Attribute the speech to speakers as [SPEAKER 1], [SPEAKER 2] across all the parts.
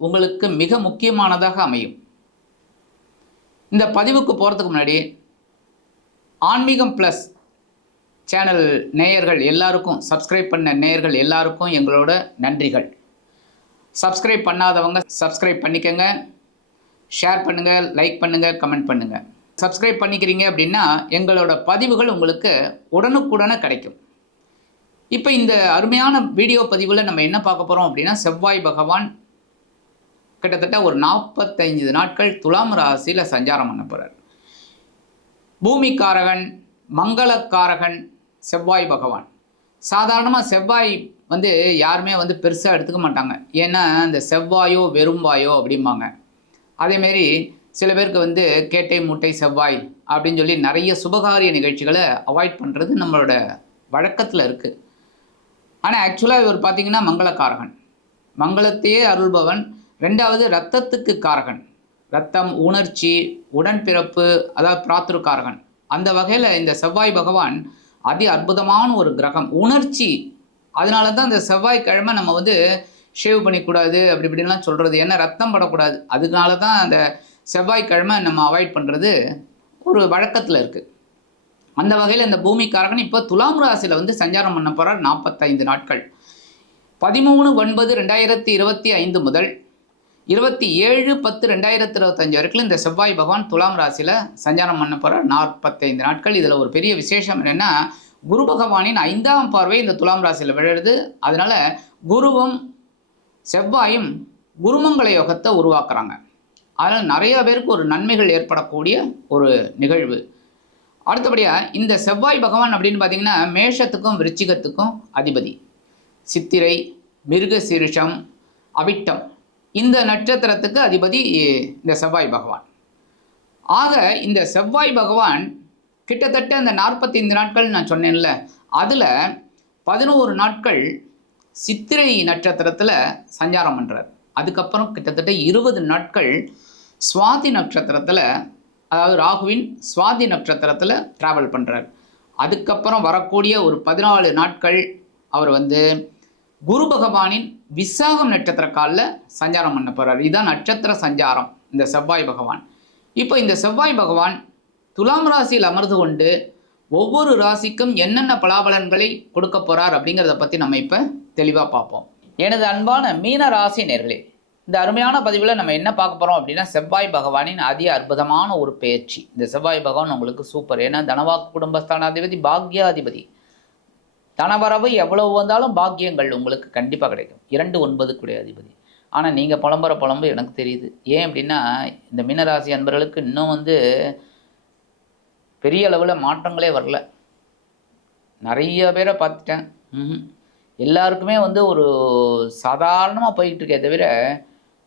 [SPEAKER 1] உங்களுக்கு மிக முக்கியமானதாக அமையும். இந்த பதிவுக்கு போகிறதுக்கு முன்னாடி ஆன்மீகம் ப்ளஸ் சேனல் நேயர்கள் எல்லாருக்கும் சப்ஸ்கிரைப் பண்ண நேயர்கள் எல்லாருக்கும் எங்களோட நன்றிகள். சப்ஸ்கிரைப் பண்ணாதவங்க சப்ஸ்கிரைப் பண்ணிக்கங்க. ஷேர் பண்ணுங்கள் லைக் பண்ணுங்கள் கமெண்ட் பண்ணுங்கள் சப்ஸ்கிரைப் பண்ணிக்கிறீங்க அப்படின்னா எங்களோட பதிவுகள் உங்களுக்கு உடனுக்குடனே கிடைக்கும். இப்போ இந்த அருமையான வீடியோ பதிவில் நம்ம என்ன பார்க்க போகிறோம் அப்படின்னா செவ்வாய் பகவான் கிட்டத்தட்ட ஒரு நாற்பத்தைந்து நாட்கள் துலாம் ராசியில் சஞ்சாரம் பண்ண போகிறார் பூமிக்காரகன் மங்களக்காரகன் செவ்வாய் பகவான். சாதாரணமாக செவ்வாய் வந்து யாருமே வந்து பெருசாக எடுத்துக்க மாட்டாங்க. ஏன்னா இந்த செவ்வாயோ வெறும்பாயோ அப்படிம்பாங்க. அதேமாரி சில பேருக்கு வந்து கேட்டை மூட்டை செவ்வாய் அப்படின்னு சொல்லி நிறைய சுபகாரிய நிகழ்ச்சிகளை அவாய்ட் பண்ணுறது நம்மளோட வழக்கத்தில் இருக்குது ஆனால் ஆக்சுவலாக இவர் பார்த்தீங்கன்னா மங்களக்காரகன். மங்களத்தையே அருள்பவன். ரெண்டாவது ரத்தத்துக்கு காரகன். ரத்தம் உணர்ச்சி உடன்பிறப்பு அதாவது பிராத்திருக்காரகன். அந்த வகையில் இந்த செவ்வாய் பகவான் அதி அற்புதமான ஒரு கிரகம். உணர்ச்சி. அதனால தான் இந்த செவ்வாய்க்கிழமை நம்ம வந்து ஷேவ் பண்ணிக்கூடாது அப்படி இப்படின்லாம் சொல்கிறது ஏன்னா ரத்தம் படக்கூடாது. அதனால தான் அந்த செவ்வாய்க்கிழமை நம்ம அவாய்ட் பண்ணுறது ஒரு வழக்கத்தில் இருக்குது அந்த வகையில் இந்த பூமிக்காரகன் இப்போ துலாம் ராசியில் வந்து சஞ்சாரம் பண்ண போகிறார் நாற்பத்தைந்து நாட்கள். பதிமூணு ஒன்பது ரெண்டாயிரத்தி இருபத்தி ஐந்து முதல் இருபத்தி ஏழு பத்து ரெண்டாயிரத்தி இருபத்தஞ்சு வரைக்கும் இந்த செவ்வாய் பகவான் துலாம் ராசியில் சஞ்சாரம் பண்ண போகிற நாற்பத்தைந்து நாட்கள். இதில் ஒரு பெரிய விசேஷம் என்னென்னா குரு பகவானின் ஐந்தாம் பார்வை இந்த துலாம் ராசியில் விழுது அதனால் குருவும் செவ்வாயும் குருமங்கள யோகத்தை உருவாக்குறாங்க. அதனால் நிறையா பேருக்கு ஒரு நன்மைகள் ஏற்படக்கூடிய ஒரு நிகழ்வு. அடுத்தபடியாக இந்த செவ்வாய் பகவான் அப்படின்னு பார்த்தீங்கன்னா மேஷத்துக்கும் விருச்சிகத்துக்கும் அதிபதி. சித்திரை மிருக சீரிஷம் அவிட்டம். இந்த நட்சத்திரத்துக்கு அதிபதி இந்த செவ்வாய் பகவான். ஆக இந்த செவ்வாய் பகவான் கிட்டத்தட்ட இந்த நாற்பத்தைந்து நாட்கள் நான் சொன்னேன்ல அதில் பதினோரு நாட்கள் சித்திரை நட்சத்திரத்தில் சஞ்சாரம் பண்ணுறார் அதுக்கப்புறம் கிட்டத்தட்ட இருபது நாட்கள் சுவாதி நட்சத்திரத்தில் அதாவது ராகுவின் சுவாதி நட்சத்திரத்தில் ட்ராவல் பண்ணுறார் அதுக்கப்புறம் வரக்கூடிய ஒரு பதினாலு நாட்கள் அவர் வந்து குரு பகவானின் விசாகம் நட்சத்திர காலில் சஞ்சாரம் பண்ண போகிறார் இதுதான் நட்சத்திர சஞ்சாரம் இந்த செவ்வாய் பகவான். இப்போ இந்த செவ்வாய் பகவான் துலாம் ராசியில் அமர்ந்து கொண்டு ஒவ்வொரு ராசிக்கும் என்னென்ன பலாபலன்களை கொடுக்க போகிறார் அப்படிங்கிறத பற்றி நம்ம இப்போ தெளிவாக பார்ப்போம். எனது அன்பான மீன ராசி நேர்களே இந்த அருமையான பதிவில் நம்ம என்ன பார்க்க போகிறோம் அப்படின்னா செவ்வாய் பகவானின் அதி அற்புதமான ஒரு பயிற்சி இந்த செவ்வாய் பகவான் உங்களுக்கு சூப்பர். ஏன்னா தனவாக்கு குடும்பஸ்தானாதிபதி பாக்யாதிபதி. தனவரவு எவ்வளவு வந்தாலும் பாக்கியங்கள் உங்களுக்கு கண்டிப்பாக கிடைக்கும். இரண்டு ஒன்பதுக்குடைய அதிபதி. ஆனால் நீங்கள் புலம்புற புலம்பு எனக்கு தெரியுது. ஏன் அப்படின்னா இந்த மீனராசி அன்பர்களுக்கு இன்னும் வந்து பெரிய அளவில் மாற்றங்களே வரல. நிறைய பேரை பார்த்துட்டேன். எல்லாருக்குமே வந்து ஒரு சாதாரணமாக போய்கிட்டுருக்கே தவிர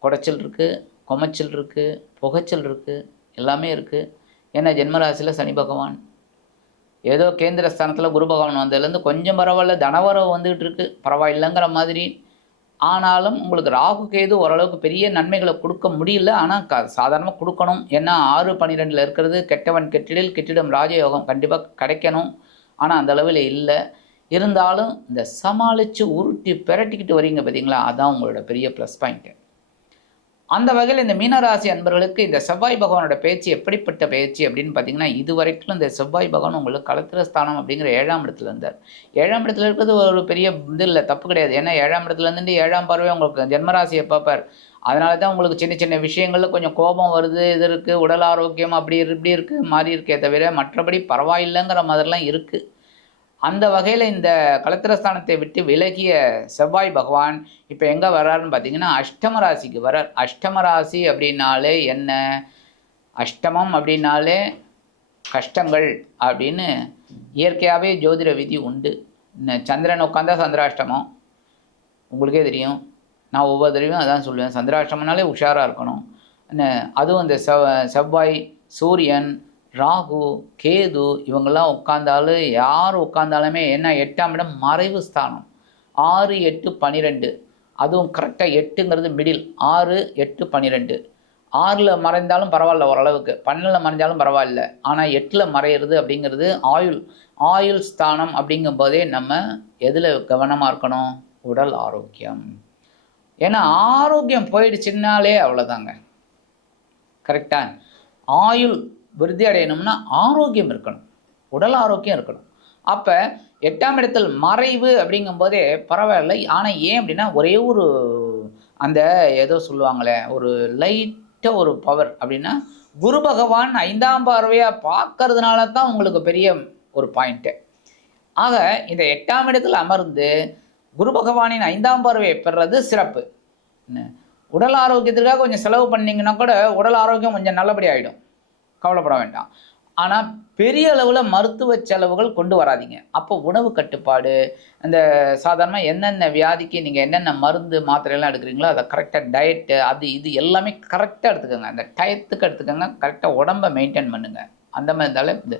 [SPEAKER 1] குடைச்சல் இருக்குது கொமைச்சல் இருக்குது புகைச்சல் இருக்குது எல்லாமே இருக்குது ஏன்னா ஜென்மராசியில் சனி பகவான். ஏதோ கேந்திர ஸ்தானத்தில் குரு பகவான் வந்ததுலேருந்து கொஞ்சம் பரவாயில்ல தனவரவு வந்துகிட்டு இருக்கு பரவாயில்லைங்கிற மாதிரி. ஆனாலும் உங்களுக்கு ராகு கேது ஓரளவுக்கு பெரிய நன்மைகளை கொடுக்க முடியல. ஆனால் க சாதாரணமாக கொடுக்கணும். ஏன்னா ஆறு பன்னிரெண்டில் இருக்கிறது கெட்டவன் கெட்டிடில் கெட்டிடம் ராஜயோகம் கண்டிப்பாக கிடைக்கணும். ஆனால் அந்த அளவில் இல்லை. இருந்தாலும் இந்த சமாளித்து உருட்டி பிரட்டிக்கிட்டு வரீங்க பார்த்தீங்களா அதான் உங்களோட பெரிய ப்ளஸ் பாயிண்ட்டு அந்த வகையில் இந்த மீனராசி அன்பர்களுக்கு இந்த செவ்வாய் பகவானோட பேச்சு எப்படிப்பட்ட பேச்சு அப்படின்னு பார்த்தீங்கன்னா இது வரைக்கும் இந்த செவ்வாய் பகவான் உங்களுக்கு களத்திர ஸ்தானம் அப்படிங்கிற ஏழாம் இடத்துல இருந்தார். ஏழாம் இடத்துல இருக்கிறது ஒரு பெரிய இது இல்லை தப்பு கிடையாது. ஏன்னா ஏழாம் இடத்துல இருந்துட்டு ஏழாம் பார்வை உங்களுக்கு ஜென்மராசியை பார்ப்பார். அதனால தான் உங்களுக்கு சின்ன சின்ன விஷயங்களில் கொஞ்சம் கோபம் வருது இது இருக்குது உடல் ஆரோக்கியம் அப்படி இப்படி இருக்குது மாறி இருக்கே தவிர மற்றபடி பரவாயில்லைங்கிற மாதிரிலாம் இருக்குது அந்த வகையில் இந்த கலத்திரஸ்தானத்தை விட்டு விலகிய செவ்வாய் பகவான் இப்போ எங்கே வர்றாருன்னு பார்த்தீங்கன்னா அஷ்டம ராசிக்கு வரார் அஷ்டம ராசி அப்படின்னாலே என்ன? அஷ்டமம் அப்படின்னாலே கஷ்டங்கள் அப்படின்னு இயற்கையாகவே ஜோதிட விதி உண்டு. சந்திரன் உட்காந்தா சந்திராஷ்டமம். உங்களுக்கே தெரியும். நான் ஒவ்வொரு தடவையும் அதான் சொல்லுவேன். சந்திராஷ்டமனாலே உஷாராக இருக்கணும். அதுவும் இந்த செவ் செவ்வாய் சூரியன் ராகு கேது இவங்கெல்லாம் உட்காந்தாலும் யார் உட்காந்தாலுமே என்ன எட்டாம் இடம் மறைவு ஸ்தானம். ஆறு எட்டு பன்னிரெண்டு அதுவும் கரெக்டாக எட்டுங்கிறது மிடில் ஆறு எட்டு பன்னிரெண்டு ஆறில் மறைந்தாலும் பரவாயில்ல ஓரளவுக்கு. பன்னெண்டில் மறைஞ்சாலும் பரவாயில்ல. ஆனால் எட்டில் மறையிறது அப்படிங்கிறது ஆயுள். ஆயுள் ஸ்தானம் அப்படிங்கும்போதே நம்ம எதில் கவனமாக இருக்கணும்? உடல் ஆரோக்கியம். ஏன்னா ஆரோக்கியம் போயிடுச்சுன்னாலே அவ்வளோதாங்க கரெக்டாக ஆயுள் விருத்தி அடையணும்னா ஆரோக்கியம் இருக்கணும். உடல் ஆரோக்கியம் இருக்கணும். அப்போ எட்டாம் இடத்தில் மறைவு அப்படிங்கும்போதே பரவாயில்லை. ஆனால் ஏன் அப்படின்னா ஒரே ஒரு அந்த ஏதோ சொல்லுவாங்களே ஒரு லைட்டாக ஒரு பவர் அப்படின்னா குரு பகவான் ஐந்தாம் பார்வையாக பார்க்கறதுனால தான் உங்களுக்கு பெரிய ஒரு பாயிண்ட்டு ஆக இந்த எட்டாம் இடத்தில் அமர்ந்து குரு பகவானின் ஐந்தாம் பார்வையை பெறுறது சிறப்பு. உடல் ஆரோக்கியத்திற்காக கொஞ்சம் செலவு பண்ணீங்கன்னா கூட உடல் ஆரோக்கியம் கொஞ்சம் நல்லபடி ஆகிடும் கவலைப்பட வேண்டாம். ஆனால் பெரிய அளவில் மருத்துவ செலவுகள் கொண்டு வராதீங்க. அப்போ உணவு கட்டுப்பாடு இந்த சாதாரணமாக என்னென்ன வியாதிக்கு நீங்கள் என்னென்ன மருந்து மாத்திரையெல்லாம் எடுக்கிறீங்களோ அதை கரெக்டாக டயட்டு அது இது எல்லாமே கரெக்டாக எடுத்துக்கோங்க. அந்த டயத்துக்கு எடுத்துக்கோங்க கரெக்டாக உடம்பை மெயின்டைன் பண்ணுங்கள் அந்த மாதிரி இருந்தாலும் இந்த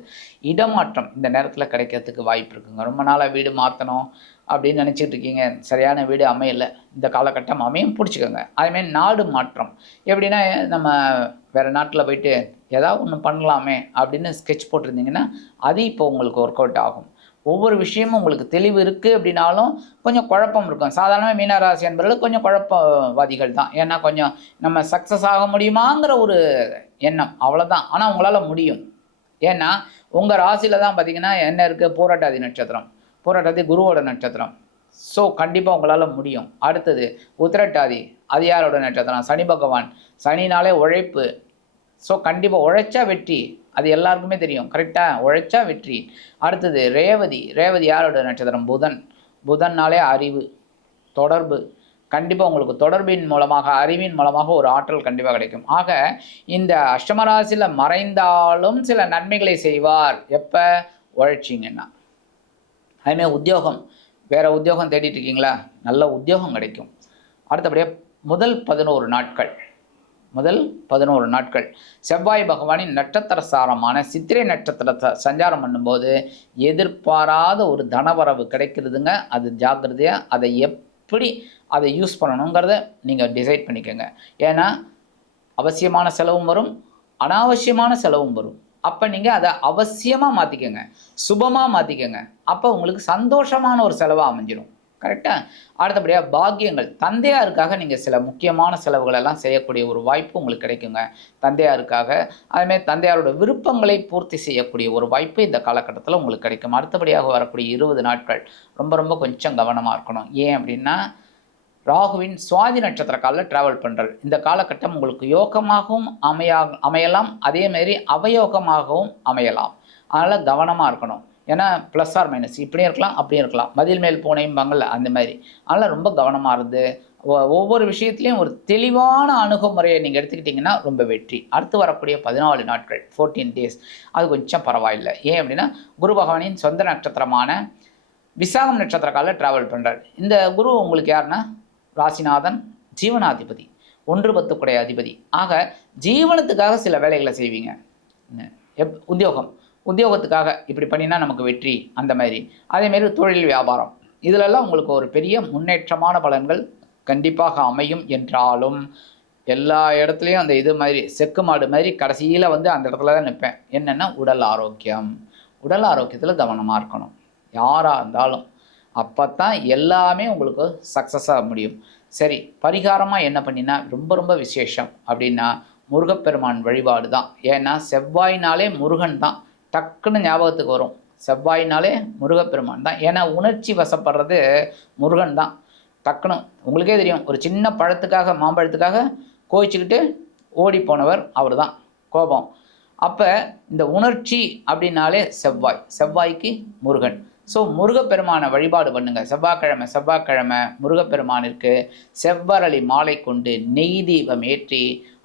[SPEAKER 1] இடமாற்றம் இந்த நேரத்தில் கிடைக்கிறதுக்கு வாய்ப்பு இருக்குங்க. ரொம்ப நாளாக வீடு மாற்றணும் அப்படின்னு நினச்சிட்டு இருக்கீங்க. சரியான வீடு அமையலை. இந்த காலகட்டம் அமையும் பிடிச்சிக்கோங்க. அதேமாதிரி நாடு மாற்றம். எப்படின்னா நம்ம வேறு நாட்டில் போயிட்டு ஏதாவது ஒன்று பண்ணலாமே அப்படின்னு ஸ்கெட்ச் போட்டிருந்தீங்கன்னா அது இப்போ உங்களுக்கு ஒர்க் அவுட் ஆகும். ஒவ்வொரு விஷயமும் உங்களுக்கு தெளிவு இருக்குது அப்படின்னாலும் கொஞ்சம் குழப்பம் இருக்கும். சாதாரணமாக மீனராசி என்பவர்கள் கொஞ்சம் குழப்பவாதிகள் தான். ஏன்னா கொஞ்சம் நம்ம சக்ஸஸ் ஆக முடியுமாங்கிற ஒரு எண்ணம் அவ்வளோதான் ஆனால் உங்களால் முடியும். ஏன்னா உங்கள் ராசியில் தான் பார்த்தீங்கன்னா என்ன இருக்குது போராட்டாதி நட்சத்திரம். போராட்டாதி குருவோட நட்சத்திரம். ஸோ கண்டிப்பாக உங்களால் முடியும். அடுத்தது உத்திரட்டாதி அது யாரோட நட்சத்திரம். சனி பகவான். சனினாலே உழைப்பு. ஸோ கண்டிப்பாக உழைச்சா வெற்றி. அது எல்லாருக்குமே தெரியும். கரெக்டாக உழைச்சா வெற்றி. அடுத்தது ரேவதி. ரேவதி யாரோட நட்சத்திரம்? புதன். புதன்னாலே அறிவு தொடர்பு. கண்டிப்பாக உங்களுக்கு தொடர்பின் மூலமாக அறிவின் மூலமாக ஒரு ஆற்றல் கண்டிப்பாக கிடைக்கும். ஆக இந்த அஷ்டமராசியில் மறைந்தாலும் சில நன்மைகளை செய்வார். எப்போ? உழைச்சிங்கன்னா. அதுமாதிரி உத்தியோகம். வேறு உத்தியோகம் தேடிட்டு இருக்கீங்களா? நல்ல உத்தியோகம் கிடைக்கும். அடுத்தபடியாக முதல் பதினோரு நாட்கள். முதல் பதினோரு நாட்கள். செவ்வாய் பகவானின் நட்சத்திர சாரமான சித்திரை நட்சத்திரத்தை சஞ்சாரம் பண்ணும்போது எதிர்பாராத ஒரு தனவரவு கிடைக்கிறதுங்க. அது ஜாக்கிரதையாக அதை எப்படி அதை யூஸ் பண்ணணுங்கிறத நீங்கள் டிசைட் பண்ணிக்கோங்க. ஏன்னா அவசியமான செலவும் வரும் அனாவசியமான செலவும் வரும். அப்போ நீங்கள் அதை அவசியமாக மாற்றிக்கோங்க சுபமாக மாற்றிக்கோங்க அப்போ உங்களுக்கு சந்தோஷமான ஒரு செலவாக அமைஞ்சிரும். கரெக்டாக அடுத்தபடியாக பாக்கியங்கள். தந்தையாருக்காக நீங்கள் சில முக்கியமான செலவுகளெல்லாம் செய்யக்கூடிய ஒரு வாய்ப்பு உங்களுக்கு கிடைக்குங்க. தந்தையாருக்காக அதுமாரி தந்தையாரோட விருப்பங்களை பூர்த்தி செய்யக்கூடிய ஒரு வாய்ப்பு இந்த காலகட்டத்தில் உங்களுக்கு கிடைக்கும். அடுத்தபடியாக வரக்கூடிய இருபது நாட்கள் ரொம்ப ரொம்ப கொஞ்சம் கவனமாக இருக்கணும். ஏன் அப்படின்னா ராகுவின் சுவாதி நட்சத்திர காலில் ட்ராவல் பண்ணுறது இந்த காலகட்டம் உங்களுக்கு யோகமாகவும் அமையா அமையலாம். அதேமாரி அவயோகமாகவும் அமையலாம். அதனால் கவனமாக இருக்கணும். ஏன்னா ப்ளஸ் ஆர் மைனஸ் இப்படியும் இருக்கலாம் அப்படியும் இருக்கலாம். மதில் மேல் பூனையும்பாங்கல்ல அந்த மாதிரி. அதனால் ரொம்ப கவனமாக இருந்து ஒவ்வொரு விஷயத்துலையும் ஒரு தெளிவான அணுகுமுறையை நீங்கள் எடுத்துக்கிட்டிங்கன்னா ரொம்ப வெற்றி. அடுத்து வரக்கூடிய பதினாலு நாட்கள் ஃபோர்டீன் டேஸ் அது கொஞ்சம் பரவாயில்லை. ஏன் அப்படின்னா குரு பகவானின் சொந்த நட்சத்திரமான விசாகம் நட்சத்திர காலில் ட்ராவல் பண்ணுறாரு இந்த குரு உங்களுக்கு யாருன்னா ராசிநாதன் ஜீவனாதிபதி. ஒன்று பத்துக்குடைய அதிபதி. ஆக ஜீவனத்துக்காக சில வேலைகளை செய்வீங்க. எப் உத்தியோகம். உத்தியோகத்துக்காக இப்படி பண்ணினா நமக்கு வெற்றி அந்த மாதிரி. அதேமாரி தொழில் வியாபாரம். இதிலெல்லாம் உங்களுக்கு ஒரு பெரிய முன்னேற்றமான பலன்கள் கண்டிப்பாக அமையும் என்றாலும் எல்லா இடத்துலையும் அந்த இது மாதிரி செக்கு மாடு மாதிரி கடைசியில் வந்து அந்த இடத்துல தான் நிற்பேன் என்னென்னா உடல் ஆரோக்கியம். உடல் ஆரோக்கியத்தில் கவனமாக இருக்கணும். யாராக இருந்தாலும். அப்போ தான் எல்லாமே உங்களுக்கு சக்ஸஸாக முடியும். சரி பரிகாரமாக என்ன பண்ணினா ரொம்ப ரொம்ப விசேஷம் அப்படின்னா முருகப்பெருமான் வழிபாடு தான் ஏன்னா செவ்வாய்னாலே முருகன் தான். டக்குன்னு ஞாபகத்துக்கு வரும். செவ்வாய்னாலே முருகப்பெருமான் தான். ஏன்னா உணர்ச்சி வசப்படுறது முருகன் தான். டக்குன்னு உங்களுக்கே தெரியும் ஒரு சின்ன பழத்துக்காக மாம்பழத்துக்காக கோவிச்சுக்கிட்டு ஓடி போனவர் அவர் தான். கோபம். அப்போ இந்த உணர்ச்சி அப்படின்னாலே செவ்வாய். செவ்வாய்க்கு முருகன். ஸோ முருகப்பெருமானை வழிபாடு பண்ணுங்கள் செவ்வாய்க்கிழமை செவ்வாய்க்கிழமை முருகப்பெருமானிற்கு செவ்வரளி மாலை கொண்டு நெய் தீபம் ஏற்றி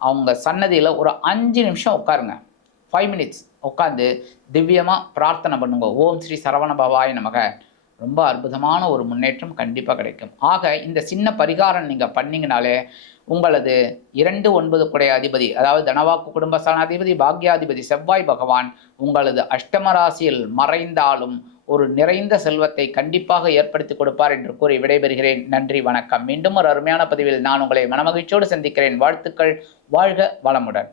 [SPEAKER 1] அவங்க சன்னதியில் ஒரு அஞ்சு நிமிஷம் உட்காருங்க. ஃபைவ் மினிட்ஸ் உட்காந்து திவ்யமாக பிரார்த்தனை பண்ணுங்க. ஓம் ஸ்ரீ சரவண பவாய நமக. ரொம்ப அற்புதமான ஒரு முன்னேற்றம் கண்டிப்பாக கிடைக்கும். ஆக இந்த சின்ன பரிகாரம் நீங்கள் பண்ணிங்கனாலே உங்களது இரண்டு ஒன்பது குடைய அதிபதி அதாவது தனவாக்கு குடும்பஸ்தானாதிபதி பாக்யாதிபதி செவ்வாய் பகவான் உங்களது அஷ்டமராசியில் மறைந்தாலும் ஒரு நிறைந்த செல்வத்தை கண்டிப்பாக ஏற்படுத்தி கொடுப்பார் என்று கூறி விடைபெறுகிறேன். நன்றி வணக்கம். மீண்டும் ஒரு அருமையான பதிவில் நான் உங்களை மனமகிழ்ச்சியோடு சந்திக்கிறேன். வாழ்த்துக்கள். வாழ்க வளமுடன்.